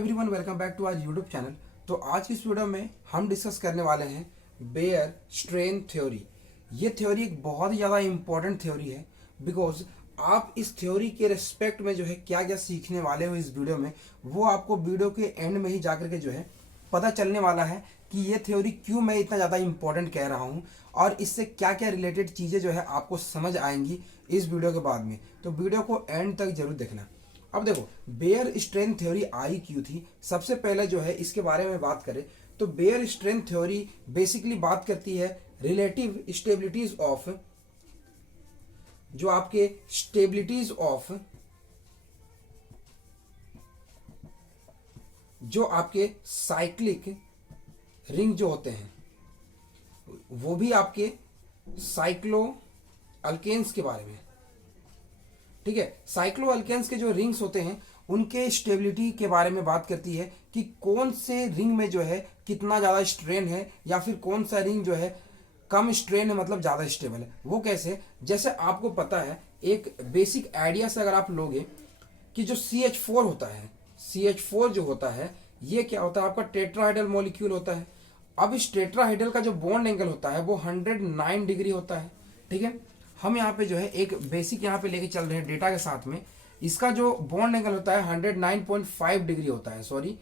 Everyone, welcome back to our YouTube channel. तो आज की इस वीडियो में हम डिस्कस करने वाले हैं बेयर स्ट्रेन थ्योरी। ये थ्योरी एक बहुत ही ज़्यादा इम्पॉर्टेंट थ्योरी है बिकॉज आप इस थ्योरी के रिस्पेक्ट में जो है क्या क्या सीखने वाले हो इस वीडियो में, वो आपको वीडियो के एंड में ही जाकर के जो है पता चलने वाला है कि ये थ्योरी क्यों मैं इतना ज़्यादा इम्पोर्टेंट कह रहा हूँ और इससे क्या क्या रिलेटेड चीज़ें जो है आपको समझ आएंगी इस वीडियो के बाद में। तो वीडियो को एंड तक जरूर देखना। अब देखो, बेयर स्ट्रेन थ्योरी आई क्यों थी। सबसे पहले जो है इसके बारे में बात करें तो बेयर स्ट्रेन थ्योरी बेसिकली बात करती है रिलेटिव स्टेबिलिटीज ऑफ, जो आपके स्टेबिलिटीज ऑफ जो आपके साइक्लिक रिंग जो होते हैं, वो भी आपके साइक्लो अल्केन्स के बारे में। ठीक है, साइक्लो अल्केन्स के जो रिंग्स होते हैं उनके स्टेबिलिटी के बारे में बात करती है कि कौन से रिंग में जो है कितना ज़्यादा स्ट्रेन है या फिर कौन सा रिंग जो है कम स्ट्रेन है, मतलब ज़्यादा स्टेबल है। वो कैसे, जैसे आपको पता है एक बेसिक आइडिया से अगर आप लोगे कि जो CH4 होता है, CH4 जो होता है ये क्या होता है, आपका टेट्राहाइड्रल मॉलिक्यूल होता है। अब इस टेट्राहाइड्रल का जो बॉन्ड एंगल होता है वो 109 डिग्री होता है। ठीक है, हम यहाँ पे जो है एक बेसिक यहाँ पे लेके चल रहे हैं डेटा के साथ में। इसका जो बॉन्ड एंगल होता है 109.5 डिग्री होता है। सॉरी,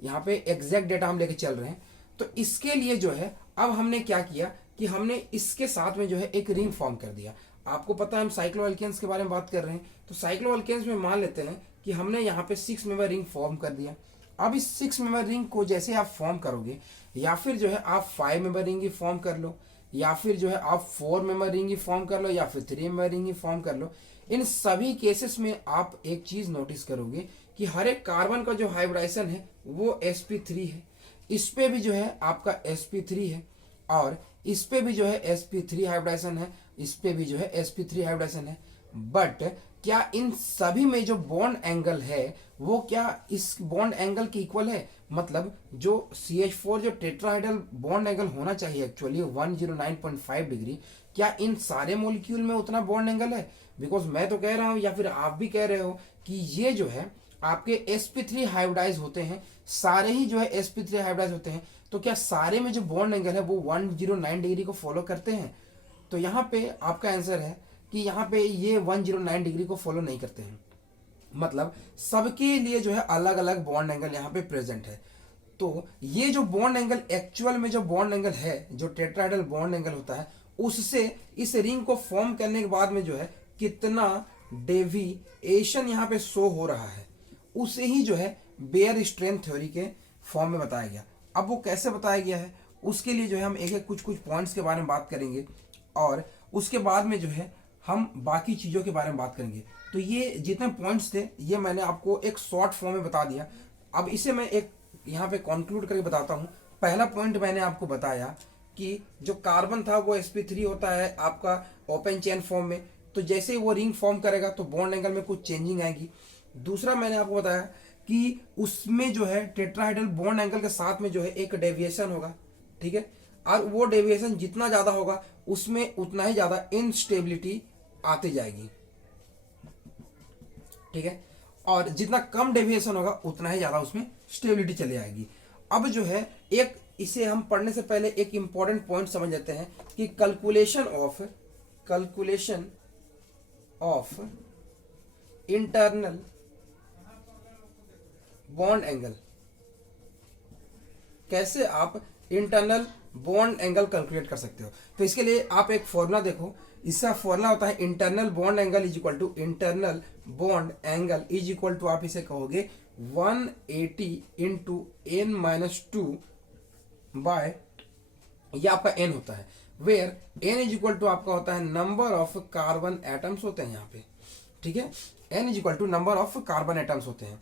यहाँ पे एग्जैक्ट डेटा हम लेके चल रहे हैं। तो इसके लिए जो है अब हमने क्या किया कि हमने इसके साथ में जो है एक रिंग फॉर्म कर दिया। आपको पता है हम साइक्लो अल्केन्स के बारे में बात कर रहे हैं, तो साइक्लो अल्केन्स में मान लेते हैं कि हमने यहाँ पे 6 मेंबर रिंग फॉर्म कर दिया। अब इस 6 मेंबर रिंग को जैसे आप फॉर्म करोगे, या फिर जो है आप 5 मेंबर रिंग ही फॉर्म कर लो, या फिर जो है आप 4 मेंबर रिंग ही फॉर्म कर लो, या फिर 3 मेंबर रिंग ही फॉर्म कर लो। इन सभी केसेस में आप एक चीज नोटिस करोगे कि हर एक कार्बन का जो हाइब्रिडाइजेशन है वो sp3 है। इस पे भी जो है आपका sp3 है, और इस पे भी जो है sp3 हाइब्रिडाइजेशन है, इस पे भी जो है sp3 हाइब्रिडाइजेशन है। बट क्या इन सभी में जो बॉन्ड एंगल है वो क्या इस बॉन्ड एंगल के इक्वल है? मतलब जो CH4 जो टेट्राहाइड्रल बॉन्ड एंगल होना चाहिए एक्चुअली 109.5 डिग्री, क्या इन सारे मॉलिक्यूल में उतना बॉन्ड एंगल है? बिकॉज मैं तो कह रहा हूं या फिर आप भी कह रहे हो कि ये जो है आपके sp3 हाइब्रिडाइज होते हैं, सारे ही जो है sp3 हाइब्रिडाइज होते हैं। तो क्या सारे में जो बॉन्ड एंगल है वो 109 डिग्री को फॉलो करते हैं? तो यहाँ पे आपका आंसर है कि यहाँ पे ये 109 डिग्री को फॉलो नहीं करते हैं। मतलब सबके लिए जो है अलग अलग बॉन्ड एंगल यहाँ पे प्रेजेंट है। तो ये जो बॉन्ड एंगल एक्चुअल में जो बॉन्ड एंगल है, जो टेट्राहाइड्रल बॉन्ड एंगल होता है, उससे इस रिंग को फॉर्म करने के बाद में जो है कितना डेविएशन यहाँ पे शो हो रहा है, उसे ही जो है बेयर स्ट्रेन थ्योरी के फॉर्म में बताया गया। अब वो कैसे बताया गया है उसके लिए जो है हम एक एक कुछ पॉइंट्स के बारे में बात करेंगे, और उसके बाद में जो है हम बाकी चीज़ों के बारे में बात करेंगे। तो ये जितने पॉइंट्स थे ये मैंने आपको एक शॉर्ट फॉर्म में बता दिया। अब इसे मैं एक यहाँ पे कंक्लूड करके बताता हूँ। पहला पॉइंट मैंने आपको बताया कि जो कार्बन था वो sp3 होता है आपका ओपन चेन फॉर्म में, तो जैसे ही वो रिंग फॉर्म करेगा तो बॉन्ड एंगल में कुछ चेंजिंग आएगी। दूसरा मैंने आपको बताया कि उसमें जो है टेट्राहाइड्रल बॉन्ड एंगल के साथ में जो है एक डेविएशन होगा। ठीक है, और वो डेविएशन जितना ज़्यादा होगा उसमें उतना ही ज़्यादा इनस्टेबिलिटी आती जाएगी। ठीक है, और जितना कम डेविएशन होगा उतना ही ज़्यादा उसमें स्टेबिलिटी चली आएगी। अब जो है एक इसे हम पढ़ने से पहले एक इंपॉर्टेंट पॉइंट समझ लेते हैं कि calculation of internal bond angle, कैसे आप इंटरनल बॉन्ड एंगल कैलकुलेट कर सकते हो। तो इसके लिए आप एक फॉर्मूला देखो, इसका फॉर्मूला होता है internal bond angle is equal to internal bond angle is equal to, आप इसे कहोगे 180 इंटू n-2 बाय, ये आपका n होता है, where n is equal to आपका होता है नंबर ऑफ कार्बन एटम्स होते हैं यहाँ पे। ठीक है, n is equal to number of carbon atoms होते हैं।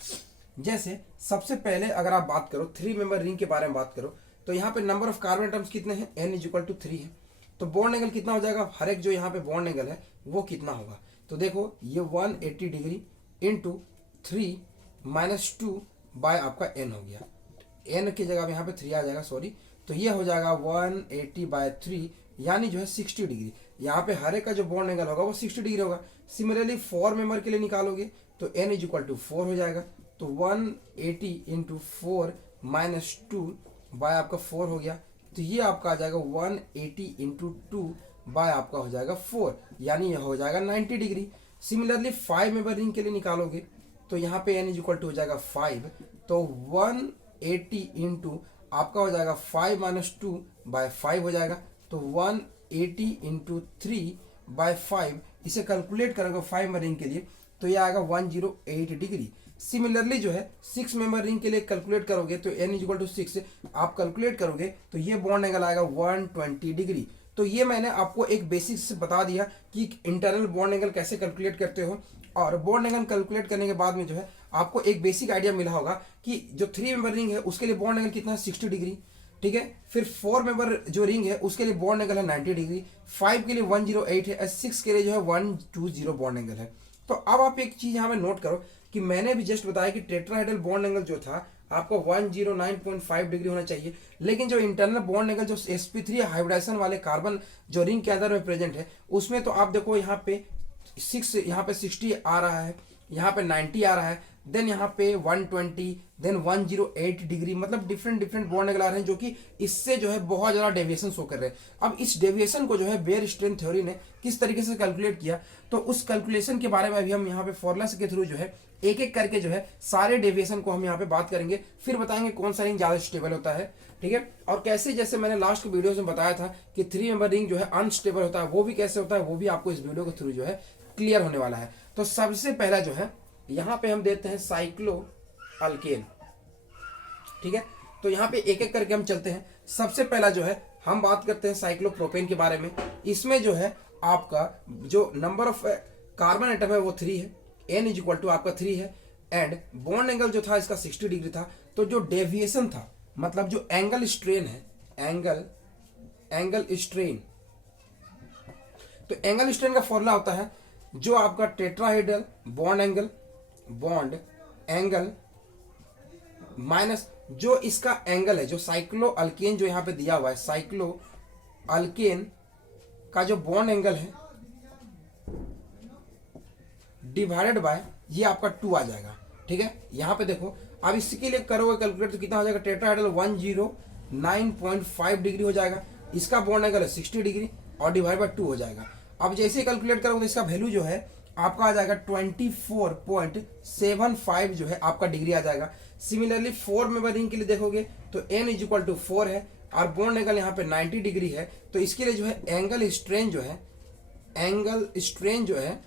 जैसे सबसे पहले अगर आप बात करो 3 मेंबर रिंग के बारे में बात करो, तो यहाँ पे नंबर ऑफ कार्बन एटम्स कितने हैं, n इज इक्वल टू 3 है। तो बॉन्ड एंगल कितना हो जाएगा, हर एक जो यहाँ पे बॉन्ड एंगल है वो कितना होगा, तो देखो ये 180 डिग्री इंटू 3-2 बाय आपका n हो गया। n की जगह यहाँ पे 3 आ जाएगा, सॉरी, तो ये हो जाएगा 180/3 यानी जो है 60 डिग्री। यहाँ पे हर एक का जो बॉन्ड एंगल होगा वो 60 डिग्री होगा। सिमिलरली 4 मेंबर के लिए निकालोगे तो n इज इक्वल टू 4 हो जाएगा। तो 180 इंटू 4 माइनस 2 बाय आपका 4 हो गया, तो ये आपका आ जाएगा 180 इंटू 2 बाय आपका हो जाएगा 4, यानी यह हो जाएगा 90 डिग्री। सिमिलरली 5 मेंबर रिंग के लिए निकालोगे तो यहाँ पे n इज इक्वल टू हो जाएगा 5, तो 180 इंटू आपका हो जाएगा 5 माइनस 2 बाय 5 हो जाएगा, तो 180 इंटू 3 बाय 5, इसे कैलकुलेट करोगे 5 मेंबर रिंग के लिए तो ये आएगा 108 डिग्री। सिमिलरली जो है 6 मेंबर रिंग के लिए कैलकुलेट करोगे तो n इज इक्वल टू 6 आप कैलकुलेट करोगे तो ये बॉन्ड एंगल आएगा 120 डिग्री। तो ये मैंने आपको एक बेसिक से बता दिया कि इंटरनल बॉन्ड एंगल कैसे कैलकुलेट करते हो, और बॉन्ड एंगल कैलकुलेट करने के बाद में जो है आपको एक बेसिक आइडिया मिला होगा कि जो 3 मेंबर रिंग है उसके लिए बॉन्ड एंगल कितना है 60 डिग्री, ठीक है। फिर 4 मेंबर जो रिंग है उसके लिए बॉन्ड एंगल है 90 डिग्री, 5 के लिए 108 है, 6 के लिए जो है 120 बॉन्ड एंगल है। तो अब आप एक चीज यहाँ पे नोट करो कि मैंने भी जस्ट बताया कि टेट्राहेड्रल बॉन्ड एंगल जो था आपको 109.5 डिग्री होना चाहिए, लेकिन जो इंटरनल बॉन्ड एंगल जो sp3 हाइब्रिडाइजेशन वाले कार्बन जो रिंग के अंदर में प्रेजेंट है उसमें तो आप देखो यहाँ पे 6, यहाँ पे 60 आ रहा है, यहाँ पे 90 आ रहा है, देन यहाँ पे 120, देन 108 डिग्री, मतलब डिफरेंट बॉन्ड एंगल आ रहे हैं जो कि इससे जो है बहुत ज़्यादा डेविएशन शो कर रहे हैं। अब इस डेविएशन को जो है बेयर स्ट्रेन थ्योरी ने किस तरीके से कैलकुलेट किया, तो उस कैलकुलेशन के बारे में अभी हम यहाँ पे फॉर्मूला के थ्रू जो है एक एक करके जो है सारे डेविएशन को हम यहाँ पे बात करेंगे, फिर बताएंगे कौन सा रिंग ज़्यादा स्टेबल होता है, ठीक है। और कैसे, जैसे मैंने लास्ट वीडियो में बताया था कि 3 मेंबर रिंग जो है अनस्टेबल होता है, वो भी कैसे होता है वो भी आपको इस वीडियो के थ्रू जो है क्लियर होने वाला है। तो सबसे पहला जो है यहाँ पे हम देते हैं साइक्लो अल्केन, ठीक है। तो यहाँ पे एक एक करके हम चलते हैं। सबसे पहला जो है हम बात करते हैं साइक्लोप्रोपेन के बारे में। इसमें जो है आपका जो नंबर ऑफ कार्बन एटम है वो 3 है, n इज इक्वल टू आपका 3 है, एंड बॉन्ड एंगल जो था इसका 60 डिग्री था। तो जो डेविएशन था, मतलब जो एंगल स्ट्रेन है, एंगल स्ट्रेन, तो एंगल स्ट्रेन का फॉर्मूला होता है जो आपका टेट्राहेड्रल बॉन्ड एंगल माइनस जो इसका एंगल है, जो साइक्लो अल्केन जो यहाँ पे दिया हुआ है, साइक्लो अल्केन का जो बॉन्ड एंगल है डिवाइडेड बाय ये आपका 2 आ जाएगा, ठीक है। यहाँ पे देखो अब इसके लिए करोगे कैलकुलेट तो कितना हो जाएगा, टेट्राहेड्रल 109.5 डिग्री हो जाएगा, इसका बॉन्ड एंगल है 60 डिग्री और डिवाइड बाय 2 हो जाएगा। अब जैसे ही कैलकुलेट करोगे तो इसका वैल्यू जो है आपका आ जाएगा 24.75 जो है आपका डिग्री आ जाएगा। सिमिलरली 4 मेंबर रिंग के लिए देखोगे तो n इज इक्वल टू 4 है और बॉन्ड एंगल यहाँ पे 90 डिग्री है, तो इसके लिए जो है एंगल स्ट्रेन जो है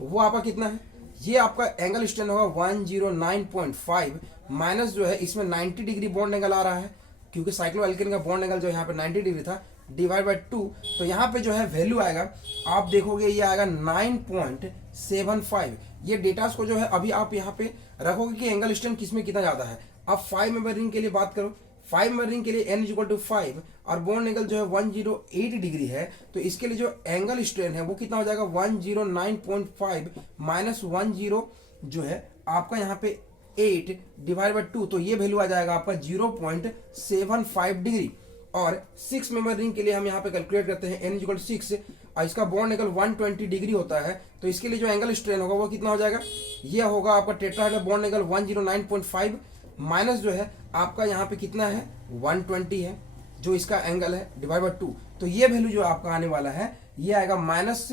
वो आपका कितना है, ये आपका एंगल स्ट्रेन होगा 109.5 माइनस जो है इसमें 90 डिग्री बॉन्ड एंगल आ रहा है क्योंकि साइक्लो अल्केन का बॉन्ड एंगल जो यहाँ पे 90 डिग्री था, डिवाइड बाय 2, तो यहाँ पे जो है वैल्यू आएगा आप देखोगे ये आएगा 9.75। ये डेटास को जो है अभी आप यहाँ पे रखोगे कि एंगल स्ट्रेन किसमें कितना ज़्यादा है। अब 5 मेंबर रिंग के लिए बात करो, 5 मेंबर रिंग के लिए n इक्वल टू 5 और बॉन्ड एंगल जो है 108 डिग्री है, तो इसके लिए जो एंगल स्ट्रेन है वो कितना हो जाएगा 109.5 माइनस 10 जो है आपका यहाँ पे 8 डिवाइड बाय 2, तो ये वैल्यू आ जाएगा आपका 0.75 डिग्री। और 6 मेंबर रिंग के लिए हम यहाँ पे कैलकुलेट करते हैं n इक्वल 6 और इसका बॉन्ड एंगल 120 डिग्री होता है, तो इसके लिए जो एंगल स्ट्रेन होगा वो कितना हो जाएगा, ये होगा आपका टेट्राहेड्रल बॉन्ड एंगल 109.5 माइनस जो है आपका यहाँ पे कितना है 120 है जो इसका एंगल है डिवाइड बाय 2, तो ये वैल्यू जो आपका आने वाला है ये आएगा माइनस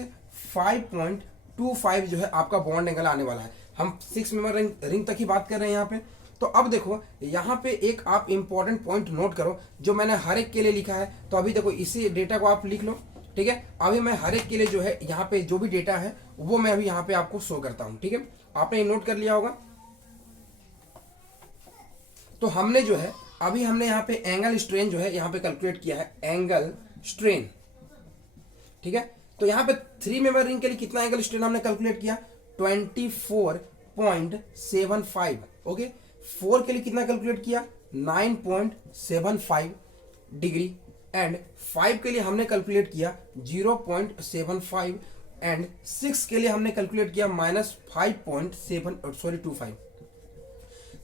5.25 जो है आपका बॉन्ड एंगल आने वाला है। हम 6 मेंबर रिंग तक ही बात कर रहे हैं यहाँ पे। तो अब देखो यहाँ पे एक आप इंपॉर्टेंट पॉइंट नोट करो जो मैंने हर एक के लिए लिखा है, तो अभी देखो इसी डेटा को आप लिख लो, ठीक है। अभी मैं हर एक के लिए जो है यहाँ पे जो भी डेटा है वो मैं अभी यहाँ पे आपको शो करता हूँ, ठीक है। आपने नोट कर लिया होगा। तो हमने जो है अभी हमने यहाँ पे एंगल स्ट्रेन जो है यहाँ पे कैलकुलेट किया है, एंगल स्ट्रेन, ठीक है। तो यहाँ पे 3 मेंबर रिंग के लिए कितना एंगल स्ट्रेन हमने कैलकुलेट किया 24.75, ओके। 4 के लिए कितना कैलकुलेट किया 9.75 डिग्री एंड 5 के लिए हमने कैलकुलेट किया 0.75 एंड 6 के लिए हमने कैलकुलेट किया माइनस 5.25।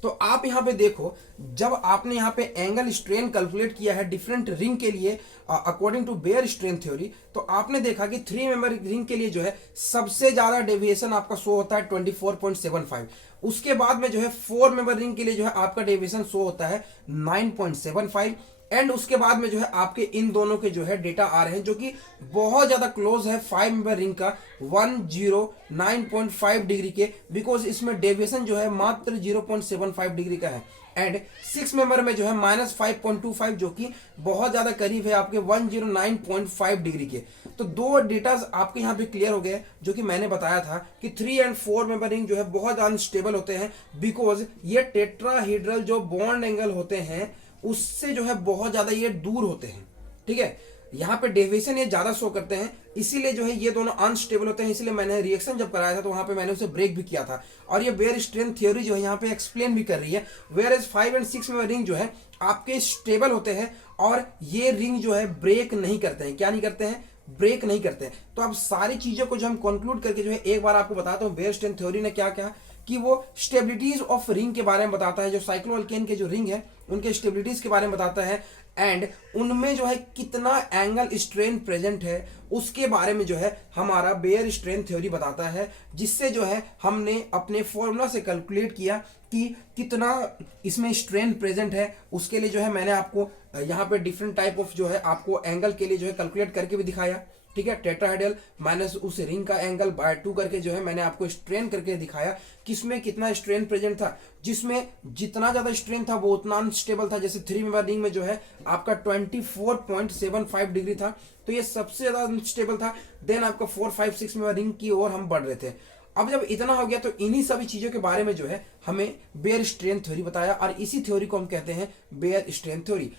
तो आप यहाँ पे देखो जब आपने यहाँ पे एंगल स्ट्रेन कैलकुलेट किया है डिफरेंट रिंग के लिए according to Baeyer strain theory, तो आपने देखा कि 3 मेंबर रिंग के लिए जो है सबसे ज्यादा डेविएशन आपका शो होता है 24.75 उसके बाद में जो है 4 मेंबर रिंग के लिए जो है आपका डेविएशन शो होता है 9.75, एंड उसके बाद में जो है आपके इन दोनों के जो है डेटा आ रहे हैं जो कि बहुत ज्यादा क्लोज है 5 मेंबर रिंग का 109.5 डिग्री के, बिकॉज इसमें डेविएशन जो है मात्र 0.75 डिग्री का है। एंड 6 मेंबर में जो है -5.25 जो कि बहुत ज्यादा करीब है आपके 109.5 डिग्री के। तो दो डेटा आपके यहाँ पे क्लियर हो गए, जो कि मैंने बताया था कि 3 एंड 4 मेंबर रिंग जो है बहुत अनस्टेबल होते हैं, बिकॉज ये टेट्राहेड्रल जो बॉन्ड एंगल होते हैं उससे जो है बहुत ज्यादा ये दूर होते हैं। ठीक है, यहाँ पे डेविएशन ये ज्यादा शो करते हैं, इसीलिए जो है ये दोनों अनस्टेबल होते हैं। इसलिए मैंने रिएक्शन जब कराया था तो वहां पे मैंने उसे ब्रेक भी किया था, और ये बेयर स्ट्रेंथ थ्योरी जो है यहाँ पे एक्सप्लेन भी कर रही है। वेयर एज 5 एंड 6 में रिंग जो है आपके स्टेबल होते हैं, और ये रिंग जो है ब्रेक नहीं करते हैं। क्या नहीं करते हैं? ब्रेक नहीं करते हैं। तो अब सारी चीजों को जो हम कंक्लूड करके जो है एक बार आपको बताता हूँ बेयर स्ट्रेंथ थ्योरी ने क्या क्या कि वो स्टेबिलिटीज ऑफ रिंग के बारे में बताता है, जो साइक्लोअल्केन के जो रिंग है उनके स्टेबिलिटीज के बारे में बताता है, एंड उनमें जो है कितना एंगल स्ट्रेन प्रेजेंट है उसके बारे में जो है हमारा बेयर स्ट्रेन थ्योरी बताता है, जिससे जो है हमने अपने फॉर्मूला से कैलकुलेट किया कि कितना इसमें स्ट्रेन प्रेजेंट है। उसके लिए जो है मैंने आपको यहाँ पे डिफरेंट टाइप ऑफ जो है आपको एंगल के लिए जो है कैलकुलेट करके भी दिखाया। ठीक है, टेट्राहेड्रल माइनस उस रिंग का एंगल बाय 2 करके जो है मैंने आपको स्ट्रेन करके दिखाया किसमें कितना स्ट्रेन प्रेजेंट था। जिसमें जितना ज्यादा स्ट्रेन था वो उतना अनस्टेबल था। जैसे 3 मेंबर रिंग में जो है आपका 24.75 डिग्री था, तो ये सबसे ज्यादा अनस्टेबल था। देन आपका 4, 5, 6 मेंबर रिंग की ओर हम बढ़ रहे थे। अब जब इतना हो गया तो इन्हीं सभी चीजों के बारे में जो है हमें बेयर स्ट्रेन थ्योरी बताया, और इसी थ्योरी को हम कहते हैं बेयर स्ट्रेन थ्योरी।